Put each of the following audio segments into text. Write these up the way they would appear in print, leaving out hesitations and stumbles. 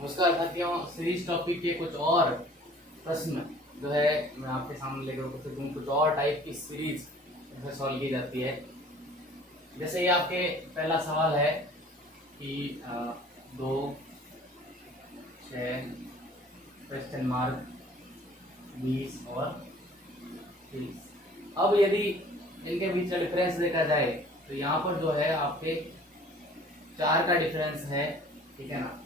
नमस्कार साथियों, series topic के कुछ और प्रश्न जो है मैं आपके सामने लेकर उपस्थित हूँ। कुछ और टाइप की सीरीज इसमें सॉल्व की जाती है। जैसे ये आपके पहला सवाल है कि 2, 6, क्वेश्चन मार्क 20 और 30। अब यदि इनके बीच का डिफरेंस देखा जाए तो यहाँ पर जो है आपके 4 का डिफरेंस है, ठीक है ना।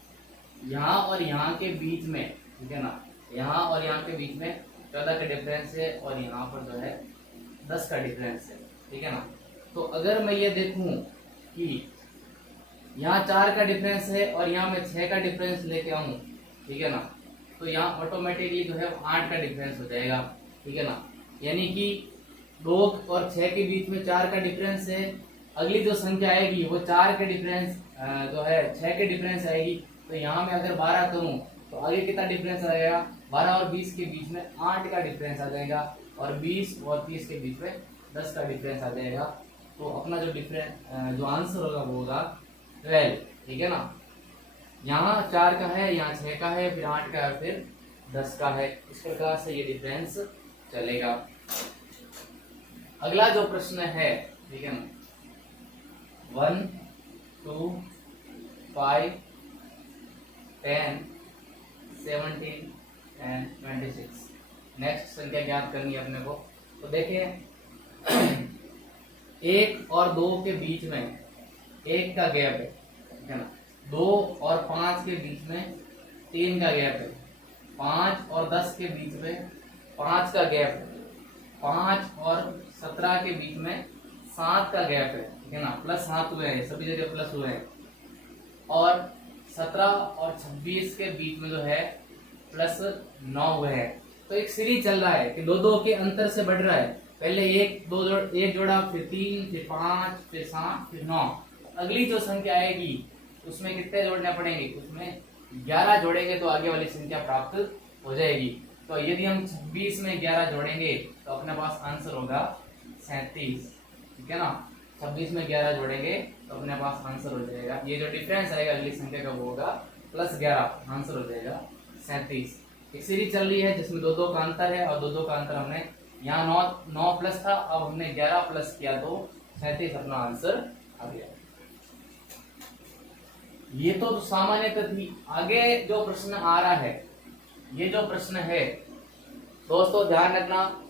यहाँ और यहाँ के बीच में, ठीक है ना, यहाँ और यहाँ के बीच में 14 का डिफरेंस है और यहाँ पर जो है 10 का डिफरेंस है, ठीक है ना। तो अगर मैं ये देखूं कि यहाँ 4 का डिफरेंस है और यहाँ मैं 6 का डिफरेंस लेके आऊं, ठीक है ना, तो यहाँ ऑटोमेटिकली जो है 8 का डिफरेंस हो जाएगा, ठीक है ना। यानी कि 2 और 6 के बीच में 4 का डिफरेंस है। अगली जो संख्या आएगी वो 4 के डिफरेंस जो है 6 के डिफरेंस आएगी। तो यहाँ मैं अगर 12 करूं तो आगे कितना डिफरेंस आएगा, 12 और 20 के बीच में 8 का डिफरेंस आ जाएगा और 20 और 30 के बीच में 10 का डिफरेंस आ जाएगा। तो अपना जो डिफरेंस जो आंसर होगा वो होगा 12, ठीक है ना। यहाँ 4 का है, यहाँ 6 का है, फिर 8 का है, फिर 10 का है। इस प्रकार से ये डिफरेंस चलेगा। अगला जो प्रश्न है, ठीक है ना, 1, 2, 5, 10, 17 एंड 26। नेक्स्ट संख्या ज्ञात करनी है अपने को। तो देखिए 1 और 2 के बीच में 1 का गैप है, ठीक है ना। 2 और 5 के बीच में 3 का गैप है। 5 और 10 के बीच में 5 का गैप है। 5 और 17 के बीच में 7 का गैप है, ठीक है ना। प्लस 7 हुए हैं, सभी जगह प्लस हुए हैं। और 17 और 26 के बीच में जो है प्लस 9 हुए हैं। तो एक सीरीज चल रहा है कि 2-2 के अंतर से बढ़ रहा है। पहले 1 जोड़ा, फिर 3, फिर 5, फिर 7, फिर 9। अगली जो संख्या आएगी उसमें कितने जोड़ने पड़ेंगे, उसमें 11 जोड़ेंगे तो आगे वाली संख्या प्राप्त हो जाएगी। तो यदि हम 26 में 11 जोड़ेंगे तो अपने पास आंसर होगा 37, ठीक है ना। 26 में 11 जोड़ेंगे तो अपने पास आंसर हो जाएगा, ये जो डिफरेंस आएगा अगली संख्या का वो होगा +11, आंसर हो जाएगा 37। एक सीरीज चल रही है जिसमें 2-2 का अंतर है और 2-2 का अंतर हमने यहाँ 9 प्लस था, अब हमने 11 प्लस किया तो 37 अपना आंसर आ गया। ये तो सामान्यतः थी। आगे जो प्रश्न आ रहा है, ये जो प्रश्न है दोस्तों ध्यान रखना,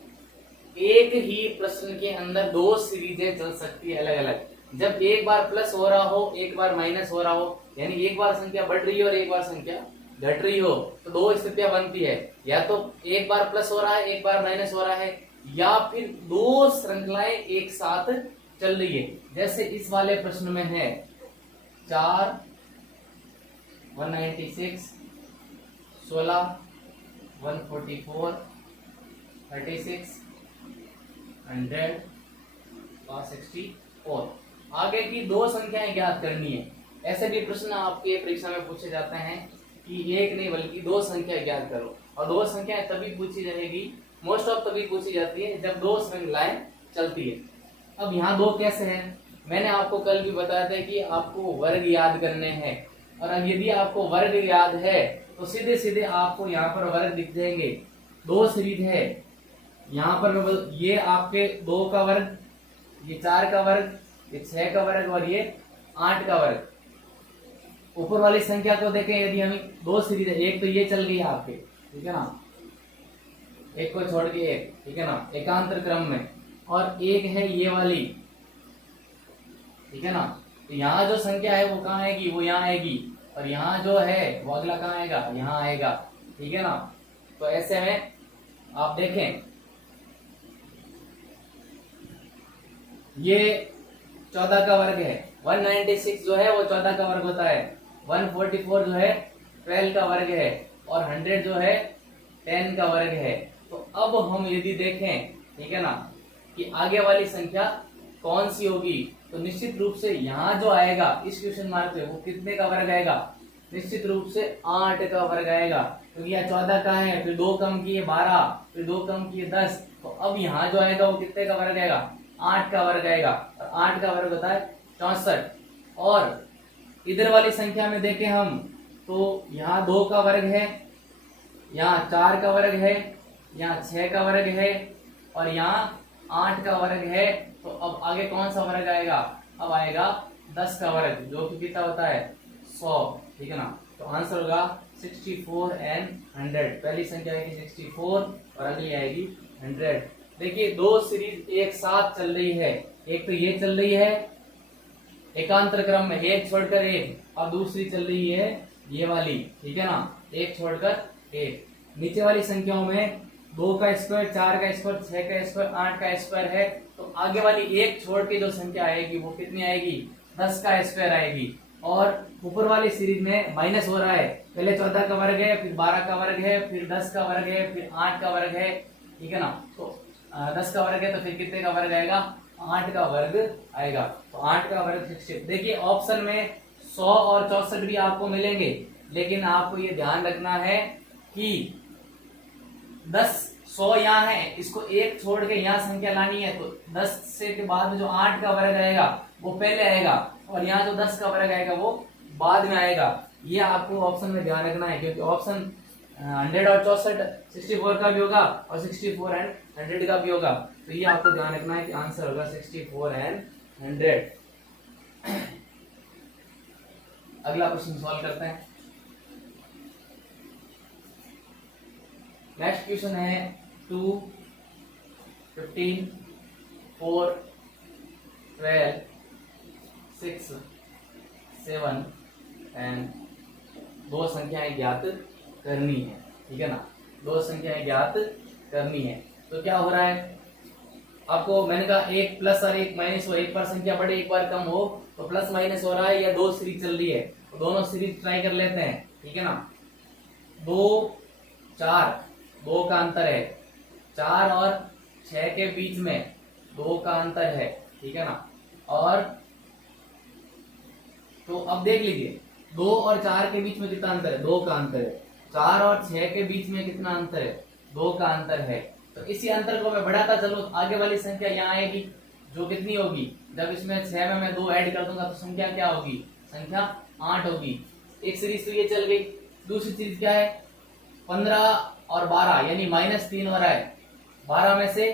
एक ही प्रश्न के अंदर 2 सीरीजें चल सकती है अलग अलग। जब एक बार प्लस हो रहा हो, एक बार माइनस हो रहा हो, यानी एक बार संख्या बढ़ रही हो और एक बार संख्या घट रही हो, तो 2 स्थितियां बनती है। या तो एक बार प्लस हो रहा है, एक बार माइनस हो रहा है, या फिर 2 श्रृंखलाएं एक साथ चल रही है। जैसे इस वाले प्रश्न में है 4, 196, 16, 144, 36, 100 और 64। आगे की 2 संख्याएं ज्ञात करनी है। ऐसे भी प्रश्न आपके परीक्षा में पूछे जाते हैं कि एक नहीं बल्कि 2 संख्या ज्ञात करो। और 2 संख्याएं तभी पूछी जाएगी, मोस्ट ऑफ तभी पूछी जाती है जब 2 श्रृंखलाएं चलती है। अब यहाँ 2 कैसे हैं, मैंने आपको कल भी बताया था कि आपको वर्ग याद करने हैं। और अब यदि आपको वर्ग याद है तो सीधे सीधे आपको यहाँ पर वर्ग दिख जाएंगे। 2 सीरीज है, यहाँ पर ये आपके 2 का वर्ग, ये 4 का वर्ग, ये 6 का वर्ग और ये 8 का वर्ग। ऊपर वाली संख्या को देखें, यदि हम 2 सीरीज है, एक तो ये चल गई आपके, ठीक है ना, एक को छोड़ के एक, ठीक है ना, एकांतर क्रम में, और एक है ये वाली, ठीक है ना। तो यहाँ जो संख्या है वो कहाँ आएगी, वो यहाँ आएगी, और यहाँ जो है वो अगला कहाँ आएगा, यहाँ आएगा, ठीक है ना। तो ऐसे में आप देखें ये 14 का वर्ग है, 196 जो है वो 14 का वर्ग होता है, 144 जो है 12 का वर्ग है, और 100 जो है 10 का वर्ग है। तो अब हम यदि देखें, ठीक है ना, कि आगे वाली संख्या कौन सी होगी, तो निश्चित रूप से यहाँ जो आएगा इस क्वेश्चन मार्क पे वो कितने का वर्ग आएगा, निश्चित रूप से 8 का वर्ग आएगा। क्योंकि यहाँ 14 का है, फिर 2 कम किए 12, फिर 2 कम किए 10, तो अब यहाँ जो आएगा वो कितने का वर्ग आएगा, 8 का वर्ग आएगा। और 8 का वर्ग होता है 64। और इधर वाली संख्या में देखें हम तो यहाँ 2 का वर्ग है, यहाँ 4 का वर्ग है, यहाँ 6 का वर्ग है और यहाँ 8 का वर्ग है। तो अब आगे कौन सा वर्ग आएगा? अब आएगा 10 का वर्ग, जो कि कितना होता है 100, ठीक है ना। तो आंसर होगा 64 एंड 100। पहली संख्या आएगी 64 और अगली आएगी 100। देखिए दो सीरीज एक साथ चल रही है, एक तो ये चल रही है एकांतर क्रम में एक छोड़कर एक, और दूसरी चल रही है ये वाली, ठीक है ना, एक छोड़कर एक। नीचे वाली संख्याओं में 2 का स्क्वायर, 4 का स्क्वायर, 6 का स्क्वायर, 8 का स्क्वायर है, तो आगे वाली एक छोड़ के जो संख्या आएगी वो कितनी आएगी? 10 का स्क्वायर आएगी। और ऊपर वाली सीरीज में माइनस हो रहा है, पहले 14 का वर्ग है, फिर 12 का वर्ग है, फिर 10 का वर्ग है, फिर 8 का वर्ग है, ठीक है ना। तो 10 का वर्ग है तो फिर कितने का वर्ग आएगा? 8 का वर्ग आएगा। तो 8 का वर्ग 60। देखिए ऑप्शन में 100 और 64 भी आपको मिलेंगे, लेकिन आपको ये ध्यान रखना है कि 100 यहाँ है, इसको एक छोड़ के यहाँ संख्या लानी है, तो 10 से के बाद में जो 8 का वर्ग आएगा वो पहले आएगा, और यहाँ जो 10 का वर्ग आएगा वो बाद में आएगा। ये आपको ऑप्शन में ध्यान रखना है, क्योंकि ऑप्शन 100 और 64 64 का भी होगा और 64 एंड 100 का भी होगा। तो ये आपको ध्यान रखना है कि आंसर होगा 64 एंड 100। अगला क्वेश्चन सॉल्व करते हैं। नेक्स्ट क्वेश्चन है 2, 15, 4, 12, 6, 7 एंड दो संख्याएं ज्ञात करनी है, ठीक है ना। दो संख्याएं ज्ञात करनी है। तो क्या हो रहा है, आपको मैंने कहा एक प्लस और एक माइनस हो, एक बार संख्या बढ़े एक बार कम हो, तो प्लस माइनस हो रहा है या दो सीरीज चल रही है, तो दोनों सीरीज ट्राई कर लेते हैं, ठीक है ना। 2, 4, 2 का अंतर है, 4 और 6 के बीच में 2 का अंतर है, ठीक है ना। और तो अब देख लीजिए 2 और 4 के बीच में कितना अंतर है? 2 का अंतर है। 4 और 6 के बीच में कितना अंतर है? 2 का अंतर है। तो इसी अंतर को मैं बढ़ाता चलूं, आगे वाली संख्या यहाँ आएगी, जो कितनी होगी? जब इसमें 6 में मैं 2 ऐड कर दूंगा तो संख्या क्या होगी? संख्या 8 होगी। एक सीरीज तो ये चल गई। दूसरी चीज क्या है? 15 और 12 यानी -3 हो रहा है। 12 में से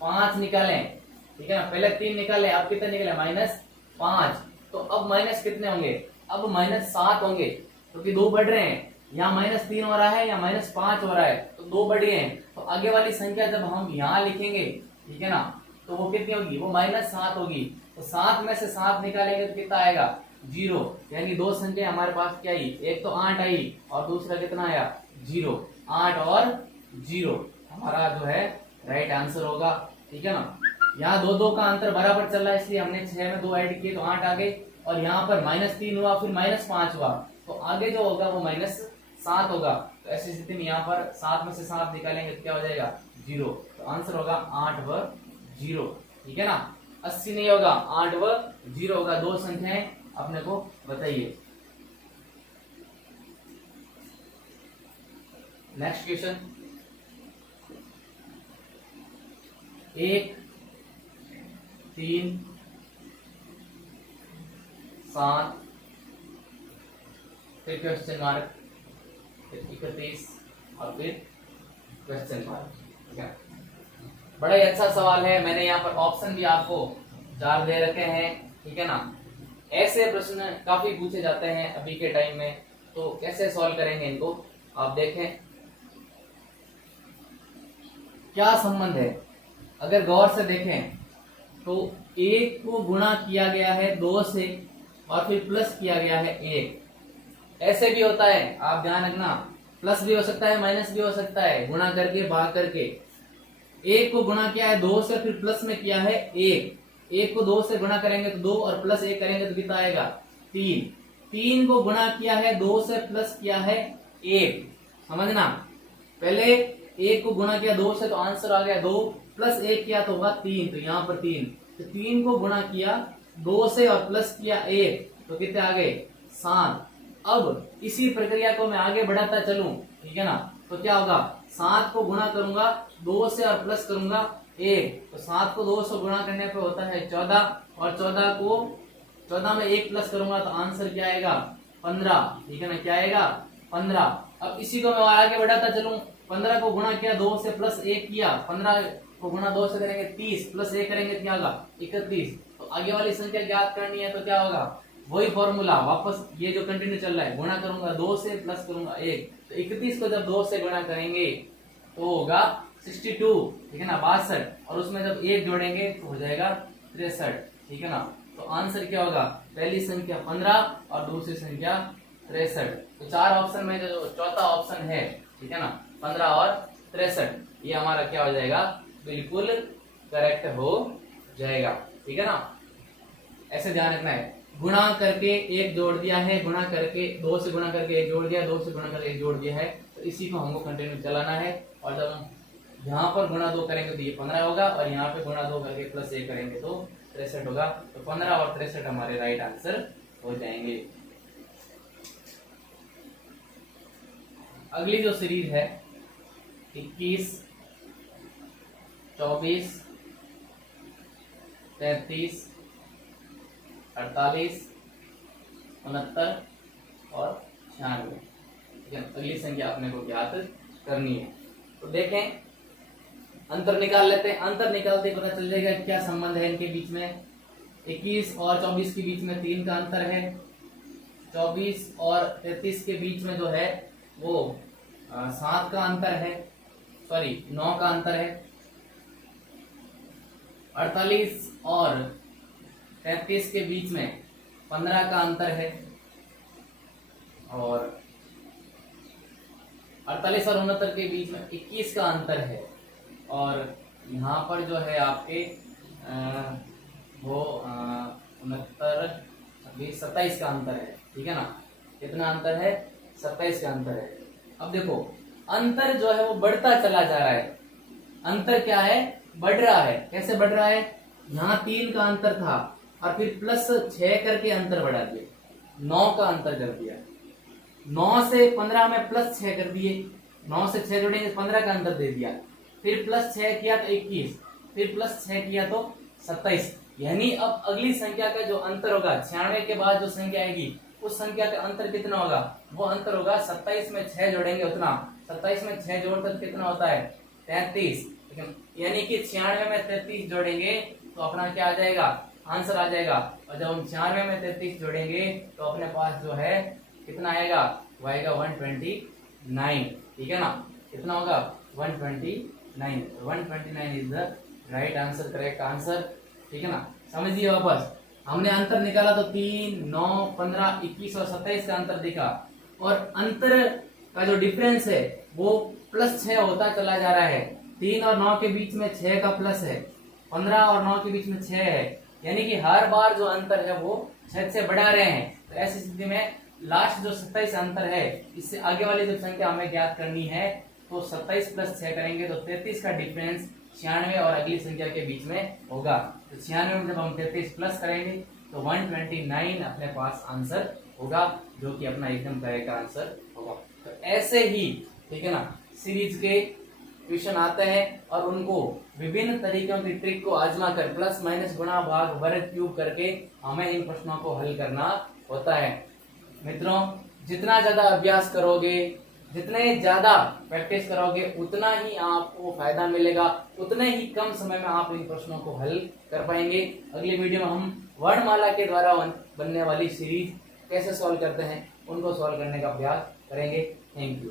5 निकालें, ठीक है ना। पहले 3 निकाले, अब कितने निकले? -5। तो अब माइनस कितने होंगे? अब -7 होंगे, क्योंकि 2 बढ़ रहे हैं। यहाँ -3 हो रहा है या -5 हो रहा है, तो 2 बढ़ गए हैं। तो आगे वाली संख्या जब हम यहाँ लिखेंगे, ठीक है ना, तो वो कितनी होगी? वो -7 होगी। तो 7 में से 7 निकालेंगे तो कितना आएगा? 0। यानी दो संख्या हमारे पास क्या आई? एक तो 8 आई और दूसरा कितना आया? 0। 8 और 0 हमारा जो है राइट आंसर होगा, ठीक है ना। यहाँ 2 का अंतर बराबर चल रहा है, इसलिए हमने 6 में 2 ऐड किए तो 8 आ गए, और यहाँ पर -3 हुआ, फिर -5 हुआ, तो आगे जो होगा वो -7 होगा। तो ऐसी स्थिति में यहाँ पर 7 में से 7 निकालेंगे तो क्या हो जाएगा? 0। तो आंसर होगा 8 व 0, ठीक है ना। 80 नहीं होगा, 8 व 0 होगा। दो संख्याएं अपने को बताइए। नेक्स्ट क्वेश्चन 1, 3, 7, फिर क्वेश्चन मार्क, फिर 31 और फिर क्वेश्चन मार्क, ठीक है। बड़ा ही अच्छा सवाल है। मैंने यहाँ पर ऑप्शन भी आपको 4 दे रखे हैं, ठीक है ना। ऐसे प्रश्न काफी पूछे जाते हैं अभी के टाइम में, तो कैसे सॉल्व करेंगे इनको आप देखें। क्या संबंध है? अगर गौर से देखें तो 1 को गुणा किया गया है 2 से और फिर प्लस किया गया है 1। ऐसे भी होता है, आप ध्यान रखना, प्लस भी हो सकता है माइनस भी हो सकता है, गुणा करके भाग करके। 1 को गुणा किया है 2 से, फिर प्लस में किया है 1। 1 को 2 से गुणा करेंगे तो 2 और प्लस 1 करेंगे तो कितना आएगा? 3। 3 को गुणा किया है 2 से, प्लस किया है 1। समझना, पहले 1 को गुणा किया 2 से तो आंसर आ गया 2, प्लस 1 किया तो होगा 3, तो यहाँ पर 3। तो 3 को गुणा किया 2 से और प्लस किया 1, तो कितने आ गए? 7। अब इसी प्रक्रिया को मैं आगे बढ़ाता चलूं, ठीक है ना, तो क्या होगा? 7 को गुणा करूंगा 2 से और प्लस करूंगा 1, तो 7 को 2 से गुणा करने पे होता है 14, और 14 में 1 प्लस करूंगा तो आंसर क्या आएगा? 15, ठीक है ना, क्या आएगा 15। अब इसी को मैं आगे बढ़ाता चलूं, 15 को गुणा किया 2 से प्लस 1 किया, 15 को गुणा 2 से करेंगे 30 प्लस 1 करेंगे क्या होगा 31। तो आगे वाली संख्या ज्ञात करनी है तो क्या होगा, वही फॉर्मूला वापस, ये जो कंटिन्यू चल रहा है, गुणा करूंगा 2 से प्लस करूंगा 1, तो 31 को जब 2 से गुणा करेंगे तो होगा 62, ठीक है ना 62, और उसमें जब 1 जोड़ेंगे तो हो जाएगा 63, ठीक है ना। तो आंसर क्या होगा, पहली संख्या 15 और दूसरी संख्या 63। तो 4 ऑप्शन में जो चौथा ऑप्शन है, ठीक है ना 15 और 63, ये हमारा क्या हो जाएगा, बिल्कुल करेक्ट हो जाएगा, ठीक है ना। ऐसे ध्यान रखना है, गुणा करके 1 जोड़ दिया है, गुणा करके 2 से गुणा करके 1 जोड़ दिया, 2 से गुणा करके 1 जोड़ दिया है, तो इसी को हमको कंटिन्यू चलाना है। और जब हम यहाँ पर गुणा 2 करेंगे तो ये 15 होगा, और यहाँ पे गुणा 2 करके प्लस 1 करेंगे तो 63 होगा। तो 15 और 63 हमारे राइट आंसर हो जाएंगे। अगली जो सीरीज है 21, 24, 33, 48, 69 और 96, अगली संख्या अपने को ज्ञात करनी है। तो देखें, अंतर निकाल लेते हैं। अंतर निकालते ही पता चल जाएगा क्या संबंध है इनके बीच में। 21 और 24 के बीच में 3 का अंतर है, 24 और 33 के बीच में जो है वो 7 का अंतर है, सॉरी 9 का अंतर है। 48 और 33 के बीच में 15 का अंतर है, और 48 और 69 के बीच में 21 का अंतर है, और यहाँ पर जो है आपके वो 69, 26, 27 का अंतर है, ठीक है ना। कितना अंतर है, 27 का अंतर है। अब देखो अंतर जो है वो बढ़ता चला जा रहा है। अंतर क्या है, बढ़ रहा है। कैसे बढ़ रहा है, यहाँ 3 का अंतर था और फिर प्लस 6 करके अंतर बढ़ा दिया, 9 का अंतर कर दिया। 9 से 15 में प्लस 6 कर दिए, 9 से 6 जोड़ेंगे 15 का अंतर दे दिया, फिर प्लस 6 किया तो 21, फिर प्लस 6 किया तो 27। यानी अब अगली संख्या का जो अंतर होगा 96 के बाद जो संख्या आएगी उस संख्या का अंतर कितना होगा, वो अंतर होगा 27 में 6 जोड़ेंगे उतना, 27 में 6 जोड़कर कितना होता है 33। यानी कि 96 में 33 जोड़ेंगे तो अपना क्या आ जाएगा, आंसर आ जाएगा। और जब हम 96 में 33 जोड़ेंगे तो अपने पास जो है कितना आएगा, वो आएगा 129, ठीक है ना। कितना होगा 129, 129 is the right answer, correct answer, ठीक है ना। समझिए वापस, हमने अंतर निकाला तो 3, 9, 15, 21 और 27 का अंतर दिखा, और अंतर का जो डिफरेंस है वो +6 होता चला जा रहा है। 3 और 9 के बीच में 6 का प्लस है, 15 और 9 के बीच में 6 है, यानी कि हर बार जो अंतर है वो 6 से बढ़ा रहे हैं। तो ऐसी स्थिति में लास्ट जो 27 अंतर है, इससे आगे वाली जो संख्या हमें ज्ञात करनी है, तो 27 + 6 करेंगे तो 33 का डिफरेंस 96 और अगली संख्या के बीच में होगा। तो 96 में जब हम 33 प्लस करेंगे तो 129 अपने पास आंसर होगा, जो कि अपना एकदम करेक्ट आंसर होगा। तो ऐसे ही, ठीक है ना, सीरीज के क्वेश्चन आते हैं और उनको विभिन्न तरीकों की ट्रिक को आजमा कर प्लस माइनस गुणा भाग वर्ग क्यूब करके हमें इन प्रश्नों को हल करना होता है। मित्रों, जितना ज्यादा अभ्यास करोगे, जितने ज्यादा प्रैक्टिस करोगे, उतना ही आपको फायदा मिलेगा, उतने ही कम समय में आप इन प्रश्नों को हल कर पाएंगे। अगली वीडियो में हम वर्णमाला के द्वारा बनने वाली सीरीज कैसे सॉल्व करते हैं उनको सॉल्व करने का अभ्यास करेंगे। Thank you.